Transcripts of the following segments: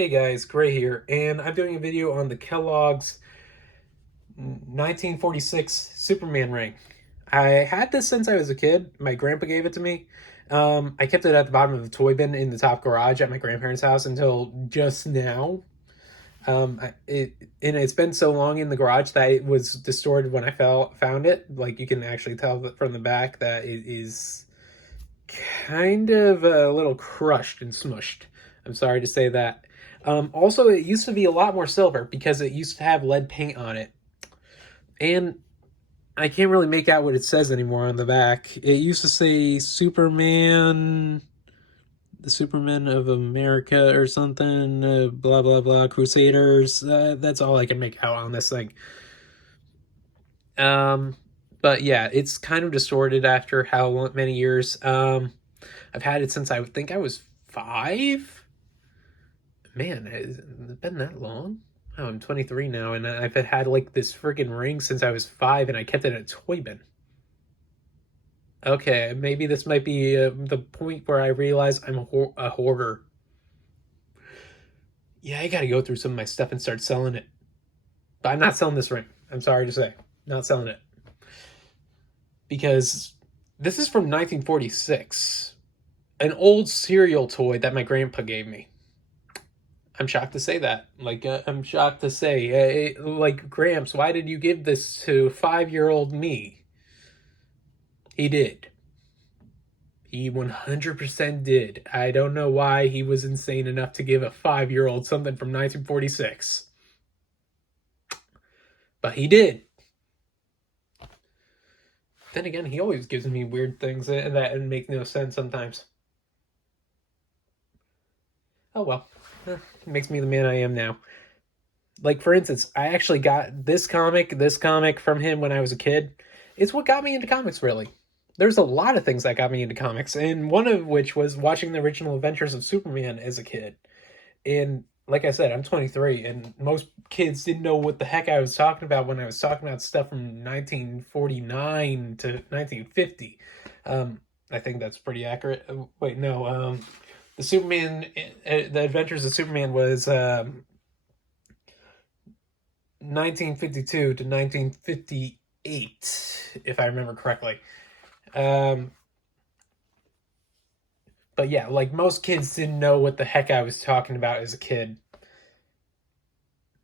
Hey guys, Gray here, and I'm doing a video on the Kellogg's 1946 Superman ring. I had this since I was a kid. My grandpa gave it to me. I kept it at the bottom of the toy bin in the top garage at my grandparents' house until just now. It's been so long in the garage that it was distorted when I found it. Like you can actually tell from the back that it is kind of a little crushed and smushed. I'm sorry to say that. Also, it used to be a lot more silver because it used to have lead paint on it. And I can't really make out what it says anymore on the back. It used to say Superman, the Supermen of America or something, blah, blah, blah, Crusaders. That's all I can make out on this thing. But yeah, it's kind of distorted after how many years. I've had it since I think I was 5. Man, has it been that long? Oh, I'm 23 now, and I've had like this freaking ring since I was 5, and I kept it in a toy bin. Okay, maybe this might be the point where I realize I'm a hoarder. Yeah, I gotta go through some of my stuff and start selling it. But I'm not selling this ring. I'm sorry to say. Not selling it. Because this is from 1946. An old cereal toy that my grandpa gave me. I'm shocked to say that. I'm shocked to say, Gramps, why did you give this to 5-year-old me? He did. He 100% did. I don't know why he was insane enough to give a 5-year-old something from 1946. But he did. Then again, he always gives me weird things that make no sense sometimes. Oh well. It makes me the man I am now. Like, for instance, I actually got this comic from him when I was a kid. It's what got me into comics, really. There's a lot of things that got me into comics, and one of which was watching the original Adventures of Superman as a kid. And like I said, I'm 23, and most kids didn't know what the heck I was talking about when I was talking about stuff from 1949 to 1950. I think that's pretty accurate. Wait, no. The the Adventures of Superman was 1952 to 1958, if I remember correctly. But yeah, like most kids didn't know what the heck I was talking about as a kid.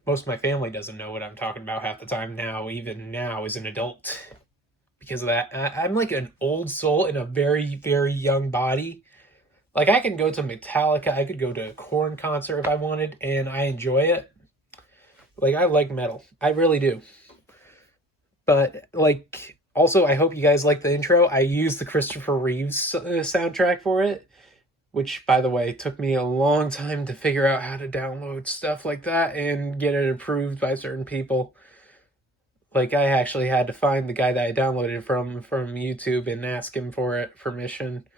Most of my family doesn't know what I'm talking about half the time now, even now as an adult. Because of that, I'm like an old soul in a very, very young body. Like I can go to Metallica, I could go to a Korn concert if I wanted, and I enjoy it. Like I like metal, I really do. But like, also, I hope you guys like the intro. I used the Christopher Reeves soundtrack for it, which, by the way, took me a long time to figure out how to download stuff like that and get it approved by certain people. Like, I actually had to find the guy that I downloaded from YouTube and ask him for it permission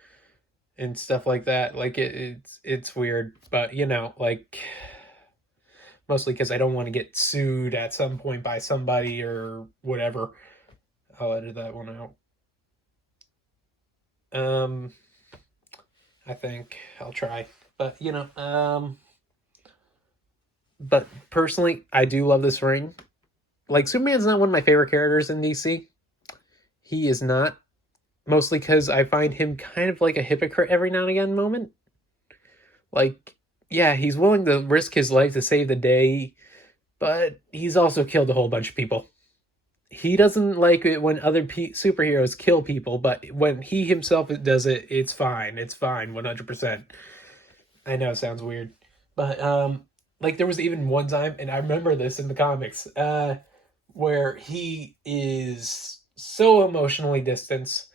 and stuff like that. Like, it's weird, but like mostly because I don't want to get sued at some point by somebody or whatever. I'll edit that one out. I think I'll try, but but personally, I do love this ring. Like, Superman's not one of my favorite characters in DC. He is not, mostly because I find him kind of like a hypocrite every now and again moment. Like, yeah, he's willing to risk his life to save the day, but he's also killed a whole bunch of people. He doesn't like it when other superheroes kill people, but when he himself does it, it's fine. It's fine, 100%. I know it sounds weird, but like there was even one time, and I remember this in the comics, where he is so emotionally distanced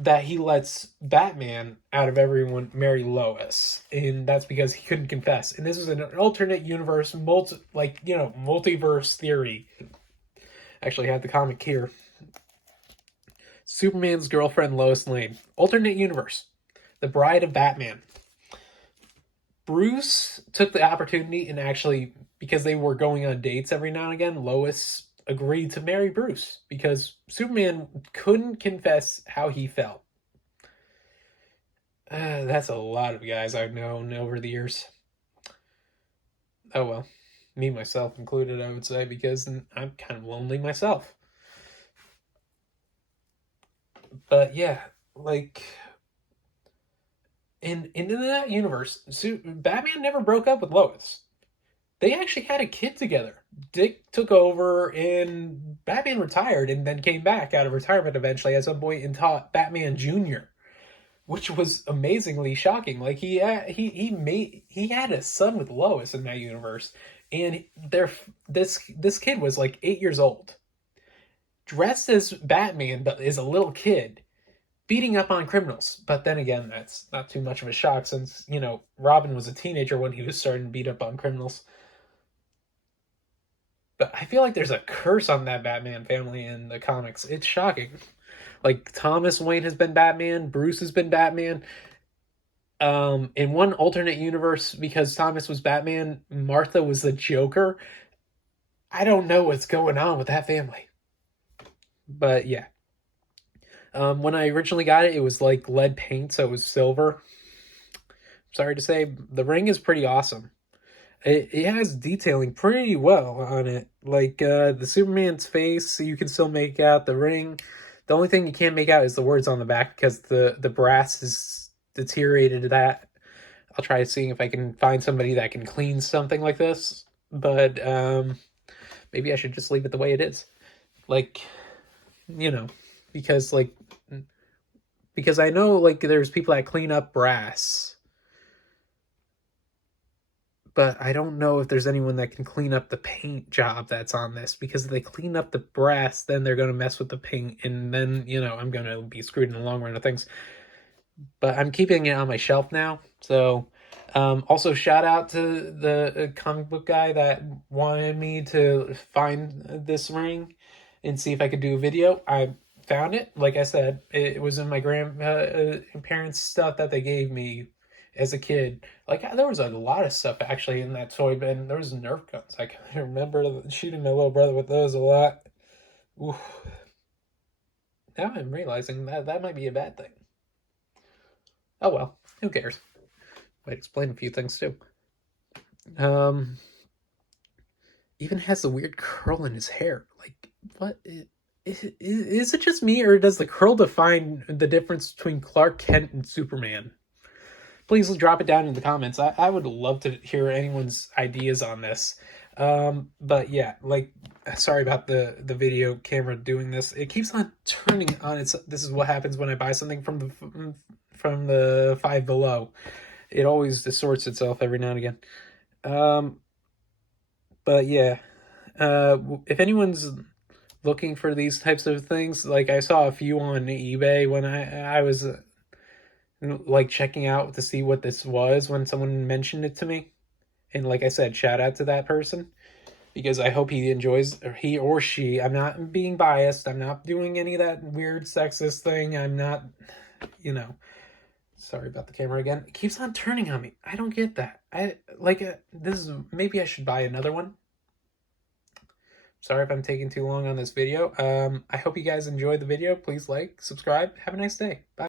that he lets Batman out of everyone marry Lois, and that's because he couldn't confess. And this is an alternate universe, multiverse theory. Actually, I have the comic here. Superman's girlfriend Lois Lane, alternate universe, the bride of Batman. Bruce took the opportunity and actually, because they were going on dates every now and again, Lois agreed to marry Bruce because Superman couldn't confess how he felt. That's a lot of guys I've known over the years. Oh well, me myself included, I would say, because I'm kind of lonely myself. But yeah, like in that universe, Batman never broke up with Lois. They actually had a kid together. Dick took over, and Batman retired, and then came back out of retirement eventually at some point and taught Batman Junior, which was amazingly shocking. Like he had a son with Lois in that universe, and this kid was like 8 years old, dressed as Batman, but is a little kid beating up on criminals. But then again, that's not too much of a shock since Robin was a teenager when he was starting to beat up on criminals. But I feel like there's a curse on that Batman family in the comics. It's shocking. Like Thomas Wayne has been Batman, Bruce has been Batman. In one alternate universe, because Thomas was Batman, Martha was the Joker. I don't know what's going on with that family. But yeah. When I originally got it, it was like lead paint, so it was silver. Sorry to say, the ring is pretty awesome. It has detailing pretty well on it. Like the Superman's face, you can still make out the ring. The only thing you can't make out is the words on the back because the brass is deteriorated to that. I'll try seeing if I can find somebody that can clean something like this. But maybe I should just leave it the way it is. Like, because I know like there's people that clean up brass, but I don't know if there's anyone that can clean up the paint job that's on this, because if they clean up the brass, then they're going to mess with the paint, and then, I'm going to be screwed in the long run of things. But I'm keeping it on my shelf now, so also shout out to the comic book guy that wanted me to find this ring and see if I could do a video. I found it. Like I said, it was in my grandparents' stuff that they gave me as a kid. Like there was a lot of stuff actually in that toy bin. There was Nerf guns. I can remember shooting my little brother with those a lot. Oof. Now I'm realizing that might be a bad thing. Oh well, who cares? Might explain a few things too. Even has a weird curl in his hair. Like what? Is it just me, or does the curl define the difference between Clark Kent and Superman? Please drop it down in the comments. I would love to hear anyone's ideas on this. But yeah, like, sorry about the video camera doing this. It keeps on turning on its. This is what happens when I buy something from the Five Below. It always distorts itself every now and again. But yeah, if anyone's looking for these types of things, like I saw a few on eBay when I was like checking out to see what this was when someone mentioned it to me. And like I said, shout out to that person, because I hope he enjoys, or he or she. I'm not being biased. I'm not doing any of that weird sexist thing. I'm not, sorry about the camera again. It keeps on turning on me. I don't get that. Maybe I should buy another one. Sorry if I'm taking too long on this video. I hope you guys enjoyed the video. Please like, subscribe. Have a nice day. Bye.